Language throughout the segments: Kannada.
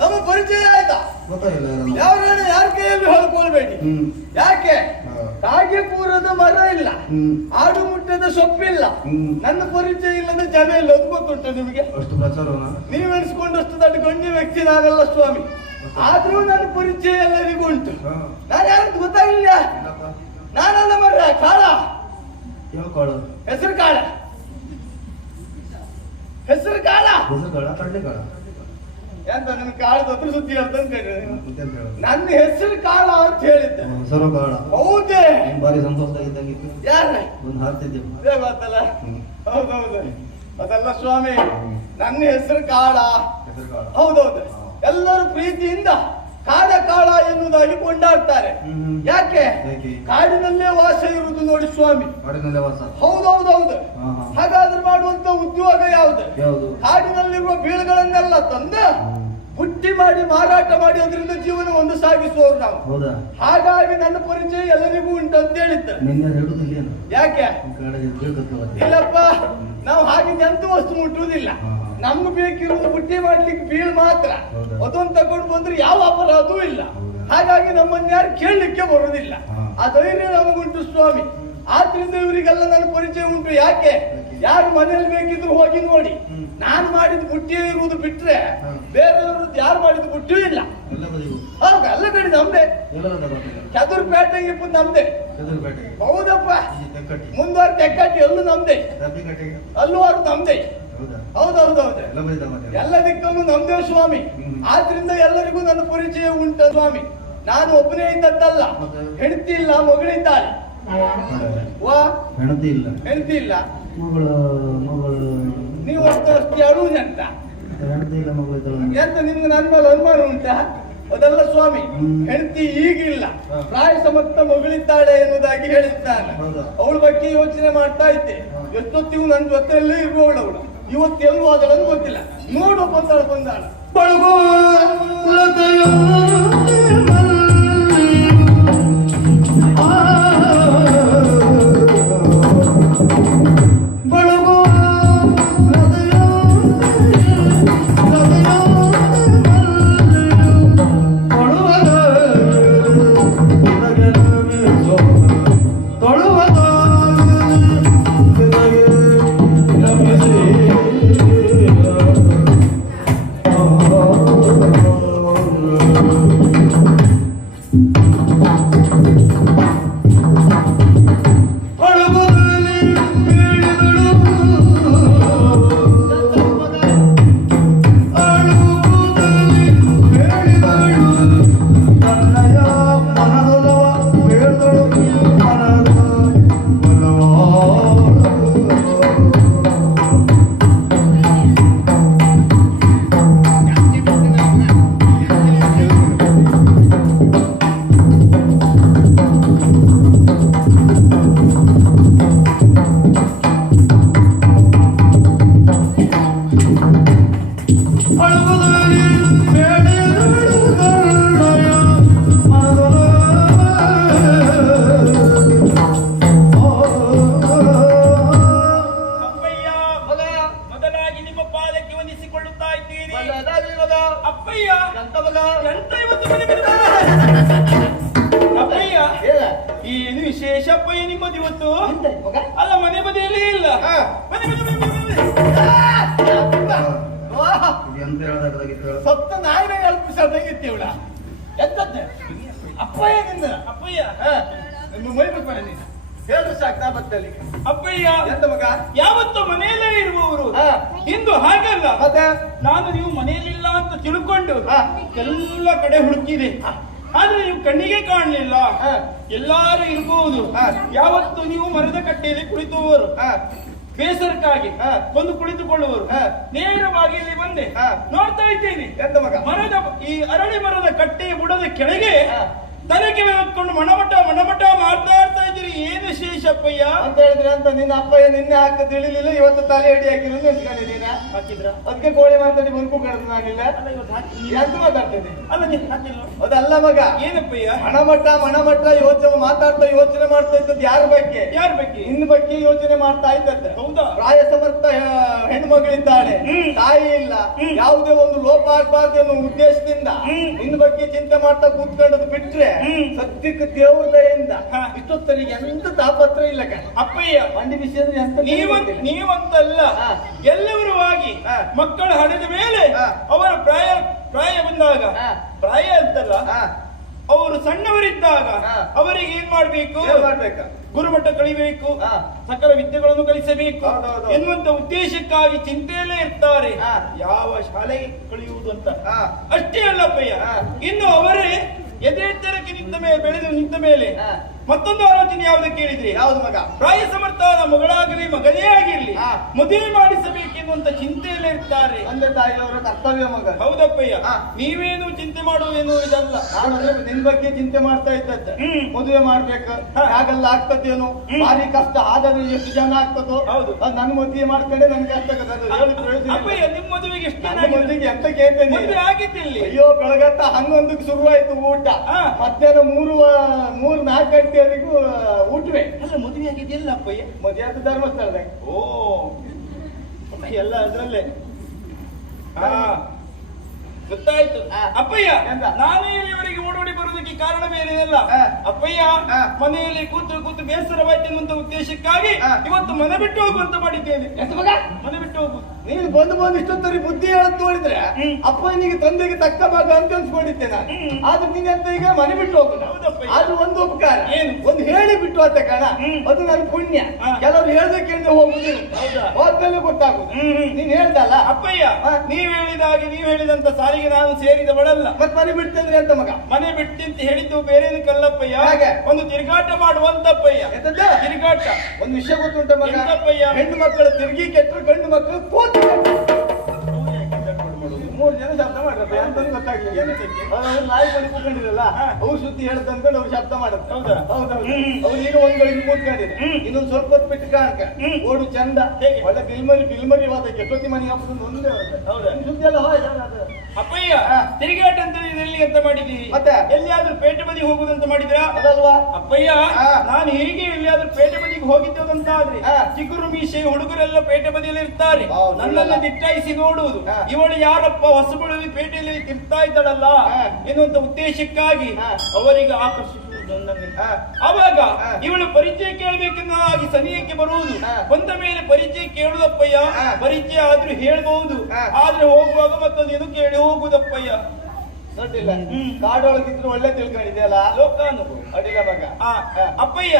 ನಮ್ಮ ಪರಿಚಯ ಆಯ್ತಾ? ಯಾರು ಯಾರ ಕೈಯಲ್ಲಿ ಹೇಳ್ಕೊಳ್ಬೇಡಿ. ಯಾಕೆ. ಕಾಗೆ ಕೂರದ ಮರ ಇಲ್ಲ. ಆಡು ಮುಟ್ಟದ ಸೊಪ್ಪಿಲ್ಲ. ನನ್ನ ಪರಿಚಯ ಇಲ್ಲದ ಜನ ಇಲ್ಲ ಅದು ಗೊತ್ತುಂಟು ನಿಮಗೆ? ಅಷ್ಟು ಪ್ರಚಾರ ನೀವು ಎಣಿಸ್ಕೊಂಡಷ್ಟು ದೊಡ್ಡ ಗಣ್ಯ ವ್ಯಕ್ತಿ ನಾನಲ್ಲ ಸ್ವಾಮಿ ಆದ್ರೂ ನನ್ನ ಪರಿಚಯ ಎಲ್ಲರಿಗೂ ಉಂಟು. ನಾನು ಯಾರು ಗೊತ್ತಾಗಿಲ್ಲ. ನಾನಲ್ಲ ಮರ ಕಾಳ. ಯಾವ ಕಾಳು ಹೆಸರು ಕಾಳ. ಹೆಸರು ಕಾಳ. ಹೆಸರು ಕಾಳ ಕಡ್ಲೆ ಕಾಳ. ಎಂತ ನನ್ನ ಕಾಳು ಹತ್ರ ಸುದ್ದಿ ಅಂತ ನನ್ನ ಹೆಸರು ಕಾಳ ಅಂತ ಹೇಳಿದ್ದೆ. ಹೆಸರು ಕಾಳ. ಹೌದೇ. ಬಾರಿ ಸಂತೋಷ ಯಾರ ಒಂದು ಹಾಕ್ತಿದ್ದೆ ಹ್ಮ್. ಹೌದೌದು. ಅದಲ್ಲ ಸ್ವಾಮಿ ನನ್ನ ಹೆಸರು ಕಾಳ. ಹೆಸರು ಕಾಳ. ಹೌದೌದು. ಎಲ್ಲರೂ ಪ್ರೀತಿಯಿಂದ ಕಾಡ ಕಾಳ ಎನ್ನುವುದಾಗಿ ಕೊಂಡಾಡ್ತಾರೆ ಯಾಕೆ? ಕಾಡಿನಲ್ಲೇ ವಾಸ ಇರುವುದು ನೋಡಿ ಸ್ವಾಮಿ. ಹೌದೌದೌದು. ಹಾಗಾದ್ರೆ ಮಾಡುವಂತ ಉದ್ಯೋಗ ಯಾವುದು? ಕಾಡಿನಲ್ಲಿರುವ ಬೀಳುಗಳನ್ನೆಲ್ಲ ತಂದ ಬುಟ್ಟಿ ಮಾಡಿ ಮಾರಾಟ ಮಾಡಿ ಅದರಿಂದ ಜೀವನ ಒಂದು ಸಾಗಿಸುವವರು ನಾವು. ಹಾಗಾಗಿ ನನ್ನ ಪರಿಚಯ ಎಲ್ಲರಿಗೂ ಉಂಟು ಅಂತ ಹೇಳಿದ್ದ. ಯಾಕೆ? ಇಲ್ಲಪ್ಪ ನಾವು ಹಾಗೆ ಜಂತು ವಸ್ತು ಮುಟ್ಟುವುದಿಲ್ಲ. ನಮ್ಗೆ ಬೇಕಿರುವ ಬುಟ್ಟಿ ಮಾಡ್ಲಿಕ್ಕೆ ಬೀಳ್ ಮಾತ್ರ? ಅದೊಂದು ತಗೊಂಡು ಬಂದ್ರೆ ಯಾವ ಅಪರಾಧವೂ ಇಲ್ಲ. ಹಾಗಾಗಿ ನಮ್ಮನ್ನ ಯಾರು ಕೇಳಲಿಕ್ಕೆ ಬರುವುದಿಲ್ಲ ಆ ಧೈರ್ಯ ನಮಗುಂಟು ಸ್ವಾಮಿ. ಆದ್ರಿಂದ ಇವರಿಗೆಲ್ಲ ನನ್ನ ಪರಿಚಯ ಉಂಟು. ಯಾಕೆ? ಯಾರು ಮನೇಲಿ ಬೇಕಿದ್ರು ಹೋಗಿ ನೋಡಿ. ನಾನು ಮಾಡಿದ ಬುಟ್ಟಿ ಇರುವುದು ಬಿಟ್ರೆ. ಬೇರೆಯವ್ರದ್ದು ಯಾರು ಮಾಡಿದ ಬುಟ್ಟಿಯೂ ಇಲ್ಲ. ಹೌದು ಎಲ್ಲ ಕಡೆ ನಮ್ದೇ. ಚದುರ್ಪೇಟೆ ಇಪ್ಪತ್ತು ನಮ್ದೇ. ಹೌದಪ್ಪ. ಮುಂದುವರೆದ ತೆಕ್ಕಟ್ಟಿ. ಎಲ್ಲೂ ನಮ್ದೇ. ಅಲ್ಲೂ ಅವ್ರು ನಮ್ದೇ. ಹೌದೌದೌದು ಎಲ್ಲ ಬದಿದ ಎಲ್ಲ ದಿಕ್ಕನ್ನು ನಮ್ದೇ ಸ್ವಾಮಿ. ಆದ್ರಿಂದ ಎಲ್ಲರಿಗೂ ನನ್ನ ಪರಿಚಯ ಉಂಟ ಸ್ವಾಮಿ. ನಾನು ಒಬ್ಬನೇ ಇದ್ದದ್ದಲ್ಲ? ಹೆಂಡತಿ ಇಲ್ಲ ಮಗಳಿದ್ದಾಳೆ ವಾ? ಹೆಣತಿ ಇಲ್ಲ. ಹೆಂಡತಿ ಇಲ್ಲ. ಮಗಳು ಮಗಳು. ನೀವು ಅಷ್ಟು ಹೆಂಡತಿ ಇಲ್ಲ ಮಗಳು ಎಂತ ನಿಮ್ಗೆ ನನ್ನ ಮೇಲೆ ಅನುಮಾನ ಉಂಟಾ? ಅದಲ್ಲ ಸ್ವಾಮಿ. ಹೆಂಡತಿ ಈಗಿಲ್ಲ. ಪ್ರಾಯ ಸಮರ್ಥ ಮಗಳಿದ್ದಾಳೆ ಎನ್ನುವುದಾಗಿ ಹೇಳಿದ್ದಾನೆ? ಅವಳ ಬಗ್ಗೆ ಯೋಚನೆ ಮಾಡ್ತಾ ಇದ್ದೆ. ಎಷ್ಟೊತ್ತಿಗೂ ನನ್ನ ಜೊತೆಯಲ್ಲೇ ಇರುವವಳು ಅವಳು. ಇವತ್ತು ಎಲ್ಲೂ ಆದಳನ್ನು ಗೊತ್ತಿಲ್ಲ. ನೋಡು ಬಂದಾಳ. ಬಂದಾಳ ಅಪ್ಪಯ್ಯ ಏನು ವಿಶೇಷ ಅಪ್ಪಯ್ಯ ನಿಮ್ಮದು ಇವತ್ತು ಅಲ್ಲ ಮನೆ ಬದಿಯಲ್ಲಿ ಇಲ್ಲ ಎಂತ ಹೇಳದಾಗಿತ್ತು ನಾಯಿನ ಕಲ್ಪಿಸದಂಗಿತ್ತು ಇವಳ? ಎಂತದ್ದೆ? ಅಪ್ಪಯ್ಯ ನಿಂದ ಅಪ್ಪಯ್ಯ. ಹಾ, ನಿಮ್ಮ ಮೈ ಬಿಟ್ಬೇಡ ನೀನು. ಹೇಳ್ರು ಸಾಕು ನಾ ಬರ್ತೇನೆ. ಅಪ್ಪಯ್ಯ ಎಂತ ಮಗ? ಯಾವತ್ತೂ ಮನೆಯಲ್ಲೇ ಇರುವವರು. ಹಾ. ಇಂದು ಹಾಗಲ್ಲ. ಮತ್ತೆ? ನಾನು ನೀವು ಮನೆಯಲ್ಲಿಲ್ಲ ಅಂತ ತಿಳ್ಕೊಂಡು ಹಾ. ಎಲ್ಲ ಕಡೆ ಹುಡುಕಿದೆ. ಆದ್ರೆ ನೀವು ಕಣ್ಣಿಗೆ ಕಾಣಲಿಲ್ಲ. ಹಾ. ಎಲ್ಲಾರು ಇರ್ಬೋದು. ಹಾ. ಯಾವತ್ತು ನೀವು ಮರದ ಕಟ್ಟೆಯಲ್ಲಿ ಕುಳಿತುವರು ಹಾ, ಬೇಸರಕ್ಕಾಗಿ ಹಾ. ಬಂದು ಕುಳಿತುಕೊಳ್ಳುವರು ಹಾ. ನೇರವಾಗಿ ಇಲ್ಲಿ ಬಂದೆ ಹಾ. ನೋಡ್ತಾ ಇದ್ದೇನೆ ಮರದ ಈ ಅರಳಿ ಮರದ ಕಟ್ಟೆ ಬುಡದ ಕೆಳಗೆ ಹಾ. ತಲೆಗೆ ಹಾಕೊಂಡು ಮಣಮಟ ಮಣಮಟ ಮಾಡ್ತಾ ಏನು ಶೇಷಪ್ಪಯ್ಯ? ಅಂತ ಹೇಳಿದ್ರೆ ಅಂತ ನಿನ್ನ ಅಪ್ಪಯ್ಯ ನಿನ್ನೆ ಹಾಕ ತಿಳಿಲಿಲ್ಲ ಇವತ್ತು ತಲೆ ಅಡಿ ಹಾಕಿದ್ರು ನೆನ್ಸ್ಕೊಂಡಿದ್ದೀನ ಹಾಕಿದ್ರ? ಅದಕ್ಕೆ ಕೋಳಿ ಮಾತಾಡಿ ಕಳೆದು ನಾನಿಲ್ಲ ಎಂತ ಮಾತಾಡ್ತೇನೆ ಅದಲ್ಲ ಮಗ. ಏನಪ್ಪಯ್ಯ? ಹಣಮಟ್ಟ ಮಣಮಟ್ಟ ಯೋಚನೆ ಮಾತಾಡ್ತಾ ಯೋಚನೆ ಮಾಡ್ತಾ ಇದ್ದದ್ದು ಯಾರ ಬಗ್ಗೆ? ಯಾರ ಬಗ್ಗೆ? ನಿನ್ನ ಬಗ್ಗೆ ಯೋಚನೆ ಮಾಡ್ತಾ ಇದ್ದಂತೆ ಹೌದಾ? ಪ್ರಾಯ ಸಮರ್ಥ ಹೆಣ್ಮಗಳಿದ್ದಾಳೆ. ತಾಯಿ ಇಲ್ಲ. ಯಾವುದೇ ಒಂದು ಲೋಪ ಆಗ್ಬಾರ್ದು ಅನ್ನೋ ಉದ್ದೇಶದಿಂದ. ನಿನ್ನ ಬಗ್ಗೆ ಚಿಂತೆ ಮಾಡ್ತಾ ಕೂತ್ಕೊಂಡದ್ದು ಬಿಟ್ರೆ ಸತ್ಯಕ್ಕೆ ದೇವ್ರ ದಯೆಯಿಂದ ಇಷ್ಟೊತ್ತರಿಗೆ ಎಂತ ತಾಪತ್ರ ಇಲ್ಲ ಕಣ ಅಪ್ಪಯ್ಯ ಮಂಡಿ ಬಿಸಿ ಅಂದ್ರೆ ಎಂತ ನೀವ ಗೊತ್ತಿಲ್ಲ. ನೀವಂತಲ್ಲ ಹಾ. ಎಲ್ಲರೂ ಆಗಿ ಹಾ. ಮಕ್ಕಳು ಹಡೆದ ಮೇಲೆ ಹಾ. ಅವರ ಪ್ರಾಯ ಪ್ರಾಯ ಬಂದಾಗ ಹಾ. ಪ್ರಾಯ ಅಂತಲ್ಲ ಹಾ, ಅವರು ಸಣ್ಣವರಿದ್ದಾಗ ಹಾ. ಅವರಿಗೆ ಏನ್ ಮಾಡ್ಬೇಕು ಏನ್ ಮಾಡ್ಬೇಕಾ ಗುರುಮಟ್ಟ ಕಳಿಬೇಕು ಹಾ. ಸಕಲ ವಿದ್ಯೆಗಳನ್ನು ಕಲಿಸಬೇಕು ಹೌದೌದು. ಎನ್ನುವಂತ ಉದ್ದೇಶಕ್ಕಾಗಿ ಚಿಂತೆಯಲ್ಲೇ ಇರ್ತಾರೆ ಹಾ. ಯಾವ ಶಾಲೆಗೆ ಕಳಿಯುವುದು ಅಂತ ಹಾ. ಅಷ್ಟೇ ಅಲ್ಲಪ್ಪಯ್ಯ ಹಾ. ಇನ್ನು ಅವರೇ ಎದೆಚ್ಚರಕ್ಕೆ ನಿಂತ ಮೇಲೆ ಬೆಳೆದು ನಿಂತ ಮೇಲೆ ಹಾ. ಮತ್ತೊಂದು ಆಲೋಚನೆ ಯಾವ್ದು ಕೇಳಿದ್ರಿ ಯಾವ್ದು ಮಗ ಪ್ರಾಯ ಸಮರ್ಥವಾದ ಮಗಳಾಗಲಿ ಮಗನೇ ಆಗಿರ್ಲಿ. ಮದುವೆ ಮಾಡಿಸಬೇಕೆನ್ನುವಂತ ಚಿಂತೆಯಲ್ಲೇ ಇರ್ತಾರೆ ತಂದೆ ತಾಯಿಯವರ ಕರ್ತವ್ಯ ಮಗ ಹೌದಪ್ಪಯ್ಯ. ನೀವೇನು ಚಿಂತೆ ಮಾಡುವೇನು ಇದಲ್ಲ ನಾನು ನಿನ್ ಬಗ್ಗೆ ಚಿಂತೆ ಮಾಡ್ತಾ ಇದ್ದದ್ದೆ. ಮದುವೆ ಮಾಡ್ಬೇಕು. ಹಾಗೆಲ್ಲ ಆಗ್ತದೇನು. ಭಾರಿ ಕಷ್ಟ ಆದ್ರೆ ಎಷ್ಟು ಜನ ಆಗ್ತದೋ ಹೌದು. ನನ್ ಮದುವೆ ಮಾಡ್ಕೊಂಡೆ ನನ್ ಕಷ್ಟ ಆಗತ್ತೆ. ಅದು ಹೇಳಿ ಪ್ರಯೋಜನ ಅಪ್ಪಯ್ಯ ನಿಮ್ಮ ಮದುವೆಗೆ ಎಷ್ಟು ಎಂತ ಕೇಳ್ತೇನೆ ಆಗಿದ್ದಿಲ್ಲಿ ಅಯ್ಯೋ ಬೆಳಗತ್ತ ಹನ್ನೊಂದಕ್ಕೆ ಶುರುವಾಯ್ತು ಊಟ. ಮಧ್ಯಾಹ್ನ ಮೂರು ಮೂರ್ ನಾಲ್ಕು ಗಂಟೆವರೆಗೂ ಊಟವೇ ಅಲ್ಲ ಮದುವೆ ಆಗಿದೆಯಲ್ಲ ಅಪ್ಪಯ್ಯ ಮದುವೆ ಆದ ಧರ್ಮಸ್ಥಳದಾಗ ಓ ಎಲ್ಲ ಅದರಲ್ಲೇ ಹಾ ಗೊತ್ತಾಯ್ತು. ಅಪ್ಪಯ್ಯ? ನಾನು ಇಲ್ಲಿವರೆಗೆ ಓಡೋಡಿ ಬರುವುದಕ್ಕೆ ಕಾರಣ ಬೇರೆಯಲ್ಲ ಹಾ. ಅಪ್ಪಯ್ಯ. ಮನೆಯಲ್ಲಿ ಕೂತು ಕೂತು ಬೇಸರವಾಯ್ತು ಎನ್ನುವಂತ ಉದ್ದೇಶಕ್ಕಾಗಿ. ಇವತ್ತು ಮನೆ ಬಿಟ್ಟು ಹೋಗುವಂತ ಮಾಡಿದ್ದೇನೆ ಮನೆ ಬಿಟ್ಟು ಹೋಗು ನೀನು ಬಂದು ಬಂದು ಇಷ್ಟೊತ್ತರಿ ಬುದ್ಧಿ ಹೇಳತ್ ನೋಡಿದ್ರೆ ಅಪ್ಪ ಅಪ್ಪನಿಗೆ ತಂದೆಗೆ ತಕ್ಕ ಮಗ ಅಂತ ಅನ್ಸ್ಕೊಂಡಿದ್ದೆ ನಾನು. ಆದ್ರೆ ನೀನ್ ಅಂತ ಈಗ ಮನೆ ಬಿಟ್ಟು ಹೋಗು ಹೌದಪ್ಪ. ಆದ್ರೂ ಒಂದು ಉಪಕಾರ ಏನು? ಒಂದು ಹೇಳಿ ಬಿಟ್ಟು ಅಂತ ಕಣ. ಅದು ನನ್ನ ಪುಣ್ಯ ಕೆಲವ್ರು ಹೇಳ್ದೆ ಕೇಳಿದ್ರೆ ಹೌದಾ? ಹೋದ್ಮೇಲೆ ಗೊತ್ತಾಗುದು. ನೀನ್ ಹೇಳ್ದಲ್ಲ ಅಪ್ಪಯ್ಯ. ನೀವ್ ಹೇಳಿದ ಹಾಗೆ ನೀವ್ ಹೇಳಿದಂತ ಸಾರಿಗೆ ನಾನು ಸೇರಿದ ಬಡಲ್ಲ ಮತ್ ಮನೆ ಬಿಡ್ತಂದ್ರೆ ಅಂತ ಮಗ ಮನೆ ಬಿಟ್ಟಿಂತ ಹೇಳಿದ್ದು ಬೇರೆ ಕಲ್ಲಪ್ಪಯ್ಯ ಹಾಗೆ? ಒಂದು ತಿರುಗಾಟ ಮಾಡುವಂತಪ್ಪಯ್ಯ? ತಿರುಗಾಟ ಒಂದು ವಿಷಯ ಗೊತ್ತುಂಟ ಮಗ? ಹೆಣ್ಣು ಮಕ್ಕಳು ತಿರುಗಿ ಕೆಟ್ಟರು ಗಂಡು ಮಕ್ಕಳು ಕೂತು ಮೂರು ಜನ ಶಬ್ದ ಮಾಡ್ರಪ್ಪ ಎಂತನೂ ಗೊತ್ತಾಗ್ಲಿಲ್ಲ ಅವ್ರು ನಾಯಿ ಬಳಿ ಕೂತ್ಕೊಂಡಿರಲ್ಲ ಅವ್ರ ಅವ್ರು ಸುದ್ದಿ ಅವ್ರು ಶಬ್ದ ಹೌದಾ? ಹೌದೌದು ಹ್ಮ್. ಅವ್ರು ಈಗ ಒಂದ್ ಗಳಿಗೆ ಕೂತ್ಕೊಂಡಿದೆ ಇನ್ನೊಂದ್ ಸ್ವಲ್ಪ ಹೊತ್ತು ಬಿಟ್ಟು ಕಾಣಕ ಓಡು ಚಂದ ಹೇಗೆ? ಒಳ್ಳೆ ಬಿಲ್ಮರಿ ಬಿಲ್ಮರಿ ವಾದ ಎಷ್ಟೊತ್ತಿ ಮನೆ ಹಾಕುದು ಒಂದೇ. ಹೌದಾ? ಸುದ್ದಿ ಎಲ್ಲ ಹೋಯ್ತು ಅದು. ಅಪ್ಪಯ್ಯ. ತಿರುಗಾಟ ಅಂತ ಇದರಲ್ಲಿ ಅಂತ ಮಾಡಿದೀವಿ ಮತ್ತೆ? ಎಲ್ಲಿಯಾದ್ರೂ ಪೇಟೆ ಬದಿ ಹೋಗುದಂತ ಮಾಡಿದ್ರಾ ಅದಲ್ವಾ ಅಪ್ಪಯ್ಯ. ನಾನು ಹೇಗೆ ಎಲ್ಲಿಯಾದ್ರೂ ಪೇಟೆ ಬದಿಗೆ ಹೋಗಿದ್ದೇವಂತ ಆದ್ರೆ. ಚಿಗುರು ಮೀಸೆ ಹುಡುಗರೆಲ್ಲ ಪೇಟೆ ಬದಿಯಲ್ಲಿ ಇರ್ತಾರೆ ನನ್ನನ್ನ. ದಿಟ್ಟಾಯಿಸಿ ನೋಡುವುದು ಇವಳು ಯಾರಪ್ಪ ಹೊಸಬಳಲ್ಲಿ ಪೇಟೆಯಲ್ಲಿ ತಿರ್ತಾ ಇದ್ದಾಳಲ್ಲ. ಎನ್ನುವಂತ ಉದ್ದೇಶಕ್ಕಾಗಿ. ಅವರಿಗೆ ಆಕರ್ಷಿಸುವುದು ಅವಾಗ ಇವಳು ಪರಿಚಯ ಕೇಳಬೇಕೆನ್ನ ಹಾಗೆ ಸನಿಹಕ್ಕೆ ಬರುವುದು. ಬಂದ ಮೇಲೆ ಪರಿಚಯ ಕೇಳುದಪ್ಪಯ್ಯ. ಪರಿಚಯ ಆದ್ರೂ ಹೇಳ್ಬಹುದು. ಆದ್ರೆ ಹೋಗುವಾಗ ಮತ್ತೊಂದೇನು ಕೇಳಿ ಹೋಗುದಪ್ಪಯ್ಯ ದೊಡ್ಡಿಲ್ಲ. ಕಾಡೊಳಗಿದ್ರು ಒಳ್ಳೆ ತಿಳ್ಕೊಂಡಿದೆಯಲ್ಲ ಲೋಕಾನು ಅಡಿಲ್ಲ ಮಗ ಅಪ್ಪಯ್ಯ?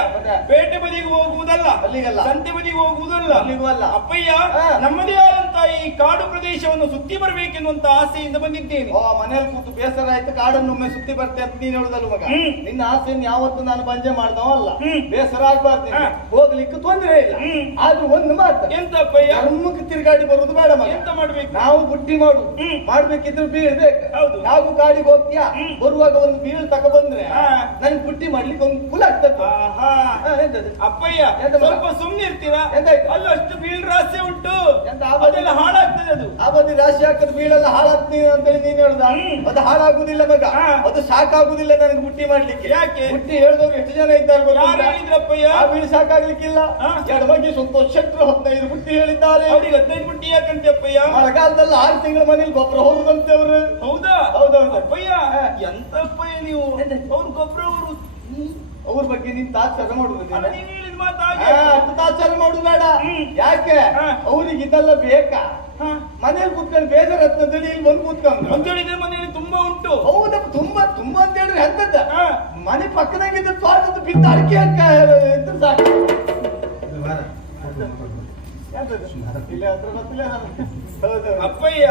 ಪೇಟೆ ಬದಿಗೆ ಹೋಗುವುದಲ್ಲ ಅಲ್ಲಿಗಲ್ಲ. ಸಂತೆ ಬದಿಗೆ ಹೋಗುವುದಲ್ಲ ಅಲ್ಲಿಗೂ ಅಲ್ಲ. ಅಪ್ಪಯ್ಯ. ನಮ್ಮದೇ ಆದಂತ ಈ ಕಾಡು ಪ್ರದೇಶವನ್ನು ಸುತ್ತಿ ಬರಬೇಕೆನ್ನುವಂತ ಆಸೆಯಿಂದ ಬಂದಿದ್ದೇನೆ. ಓ ಮನೇಲಿ ಕೂತು ಬೇಸರ ಆಯ್ತು ಕಾಡನ್ನೊಮ್ಮೆ ಸುತ್ತಿ ಬರ್ತೆ ಅಂತ ನೀನ್ ಹೇಳುದಲ್ಲ ಮಗ. ನಿನ್ನ ಆಸೆಯನ್ನು ಯಾವತ್ತು ನಾನು ಬಂಜೆ ಮಾಡ್ದವ ಅಲ್ಲ. ಬೇಸರ ಆಗ್ಬಾರ್ದು. ಹೋಗ್ಲಿಕ್ಕೆ ತೊಂದರೆ ಇಲ್ಲ. ಆದ್ರೂ ಒಂದು ಮಾತು ಎಂತ ಅಪ್ಪಯ್ಯ ಧರ್ಮಕ್ಕೆ ತಿರುಗಾಡಿ ಬರುದು ಬೇಡ ಮಗ. ಎಂತ ಮಾಡ್ಬೇಕು? ನಾವು ಬುಟ್ಟಿ ಮಾಡು. ಮಾಡ್ಬೇಕಿದ್ರು ಬೀಳ್ಬೇಕು. ಹೌದು. ನಾವು ಕಾಡಿಗೆ ಹೋಗ್ತೀಯಾ? ಬರುವಾಗ ಒಂದು ಬೀಳ್ ತಕ ಬಂದ್ರೆ. ನನ್ ಬುಟ್ಟಿ ಮಾಡ್ಲಿಕ್ಕೆ ಒಂದು ಕುಲ ಆಗ್ತದೆ? ಅಪ್ಪಯ್ಯ? ಸ್ವಲ್ಪ ಸುಮ್ನೆ ಇರ್ತೀರಾ ಅಲ್ಲಷ್ಟು ಅಲ್ಲ ಅಷ್ಟು ಬೀಳ್ ರಹಸ್ಯ ಉಂಟು. ಎಂತ ಆ ಬದಿ- ಅದೆಲ್ಲ ಹಾಳಾಗ್ತದೆ ಅದು ಆ ರಾಶಿ ಹಾಕದ್ ಬೀಳೆಲ್ಲ ಹಾಳಾಗ್ತೀನಿ ಅಂತೇಳಿ ನೀನ್ ಹೇಳ್ದ. ಅದು ಹಾಳಾಗುದಿಲ್ಲ ಮಗ. ಅದು ಸಾಕಾಗುದಿಲ್ಲ ನನಗೆ ಮುಟ್ಟಿ ಮಾಡ್ಲಿಕ್ಕೆ ಯಾಕೆ? ಮುಟ್ಟಿ ಹೇಳಿದವ್ರು ಎಷ್ಟು ಜನ ಇದ್ದಾರೆ ಗೊತ್ತುಂಟಾ? ಯಾರು ಹೇಳಿದ್ರಪ್ಪಯ್ಯ ಆ ಬೀಳು ಸಾಕಾಗ್ಲಿಕ್ಕಿಲ್ಲ ಹಾ. ಸ್ವಲ್ಪ ಶತ್ರು ಹದಿನೈದು ಮುಟ್ಟಿ ಹೇಳಿದ್ದಾರೆ ಅವ್ರಿಗೆ ಹದಿನೈದು ಮುಟ್ಟಿ ಯಾಕಂತೆ ಅಪ್ಪಯ್ಯ ಮಳೆಗಾಲದಲ್ಲಿ ಆರು ತಿಂಗಳ ಮನೇಲಿ ಗೊಬ್ಬರ ಹೋಗುದಂತೆ ಅವ್ರು ಹೌದಾ ಹೌದೌದು. ಅಪ್ಪಯ್ಯ. ಎಂತ ಅಪ್ಪಯ್ಯ ನೀವು ಅವ್ರ ಗೊಬ್ಬರ ಅವರು ಅವ್ರ ಬಗ್ಗೆ ನೀನ್ ತಾತ್ಸಾರ ಮಾಡುದು ತಾತ್ಸಾರ ಮಾಡುದು ಬೇಡ. ಯಾಕೆ. ಅವ್ರಿಗೆ ಇದೆಲ್ಲ ಬೇಕಾ? ಹಾ. ಮನೇಲಿ ಕೂತ್ಕೊಂಡು ಅಂತೇಳಿ ಇಲ್ಲಿ ಬಂದು ಕೂತ್ಕೊಂಡು ಅಂತ ಹೇಳಿದ್ರೆ ಮನೆಯಲ್ಲಿ ತುಂಬಾ ಉಂಟು. ಹೌದ ತುಂಬಾ ತುಂಬಾ ಅಂತ ಹೇಳಿದ್ರೆ ಎಂತದ್ದ ಮನೆ ಮನೆ ಪಕ್ಕದಾಗಿದ್ದ ತೋಟದ ಬಿದ್ದ ಅಡಿಕೆ ಅಕ್ಕ ಇದ್ರೆ ಸಾಕು. ಅಪ್ಪಯ್ಯ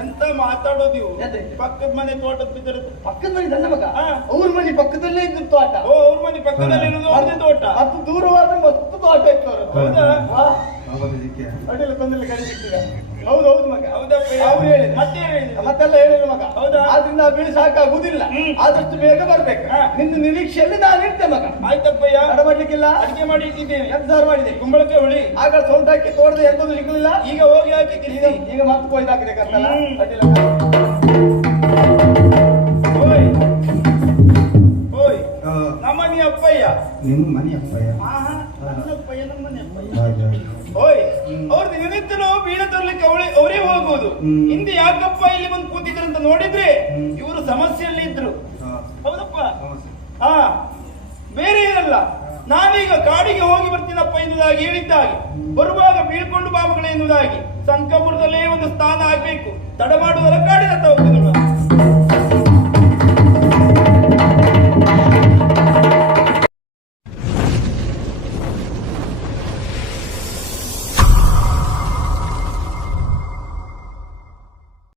ಎಂತ ಮಾತಾಡೋದು ನೀವು? ಪಕ್ಕದ ಮನೆ ತೋಟದ ಬಿದ್ದರೆ. ಪಕ್ಕದ ಮನೆ ನನ್ನ ಮಗ. ಅವ್ರ ಮನೆ ಪಕ್ಕದಲ್ಲೇ ಇದ್ದು ತೋಟ. ಓ ಅವ್ರ ಮನೆ ಪಕ್ಕದಲ್ಲೇ ಇರೋದು ಅವ್ರದೇ ತೋಟ. ಅದು ದೂರವಾದ ಮತ್ತು ತೋಟ ಇತ್ತು. ಹೌದಾ? ಅಡ್ಡಿಲ್ಲ ತೊಂದರೆ ಕಳಿಸಿದ್ದೀರ ಹೌದು ಹೌದು ಮಗ. ಹೌದಪ್ಪ ಅವ್ರು ಹೇಳಿದ್ರು. ಮತ್ತೆ? ಮತ್ತೆಲ್ಲ ಹೇಳಿದ್ರು ಮಗ. ಹೌದಾ? ಆದ್ರಿಂದ ಬೀಳಿ ಸಾಕಾಗುದಿಲ್ಲ. ಹ್ಮ್. ಆದಷ್ಟು ಬೇಗ ಬರ್ಬೇಕು. ನಿನ್ನ ನಿರೀಕ್ಷೆಯಲ್ಲಿ ನಾನು ಇರ್ತೇನೆ ಮಗ. ಆಯ್ತಪ್ಪಯ್ಯ. ಮಾಡಲಿಕ್ಕಿಲ್ಲ ಮಾಡ್ಲಿಕ್ಕಿಲ್ಲ ಅಡಿಗೆ ಮಾಡಿ ಇಟ್ಟಿದ್ದೇನೆ. ಎಂತಾರು ಮಾಡಿದೆ? ಕುಂಬಳಕ್ಕೆ ಹುಳಿ. ಆಗ ಸೌಂಡ್ ಹಾಕಿ ತೋಡದೆ ಎಂತದ್ದು ಸಿಗ್ಲಿಲ್ಲ ಈಗ ಹೋಗಿ ಹಾಕಿದ್ದೀನಿ ಈಗ ಈಗ ಮತ್ತೆ ಕೊಯ್ದಾಕಿದೆ ಕರ್ತಲ್ಲ. ಅಡ್ಡಿಲ್ಲ ಅಪ್ಪಯ್ಯ. ನಿಮ್ಮ ಮನೆ ಅಪ್ಪಯ್ಯ. ಅಪ್ಪಯ್ಯ ಓಯ್ ಅವ್ರದ್ದು ನಿನ್ನಿತ್ತಲು ಬೀಳ ತರ್ಲಿಕ್ಕೆ ಅವಳೇ ಅವರೇ ಹೋಗುವುದು. ಹಿಂದೆ ಯಾಕಪ್ಪ ಇಲ್ಲಿ ಬಂದು ಕೂತಿದ್ರು ಅಂತ ನೋಡಿದ್ರೆ. ಇವರು ಸಮಸ್ಯೆಯಲ್ಲಿ ಇದ್ರು. ಹೌದಪ್ಪ? ಹೌದು. ಹಾ. ಬೇರೆ ಏನಲ್ಲ ನಾನೀಗ ಕಾಡಿಗೆ ಹೋಗಿ ಬರ್ತೀನಪ್ಪ ಎನ್ನುವುದಾಗಿ ಹೇಳಿದ್ದಾಗಿ. ಬರುವಾಗ ಬೀಳ್ಕೊಂಡು ಬಾಬುಗಳೇ ಎನ್ನುವುದಾಗಿ. ಸಂಕಪುರದಲ್ಲೇ ಒಂದು ಸ್ಥಾನ ಆಗ್ಬೇಕು. ತಡ ಮಾಡುವುದರ ಕಾಡಿನ ಹೋಗುದು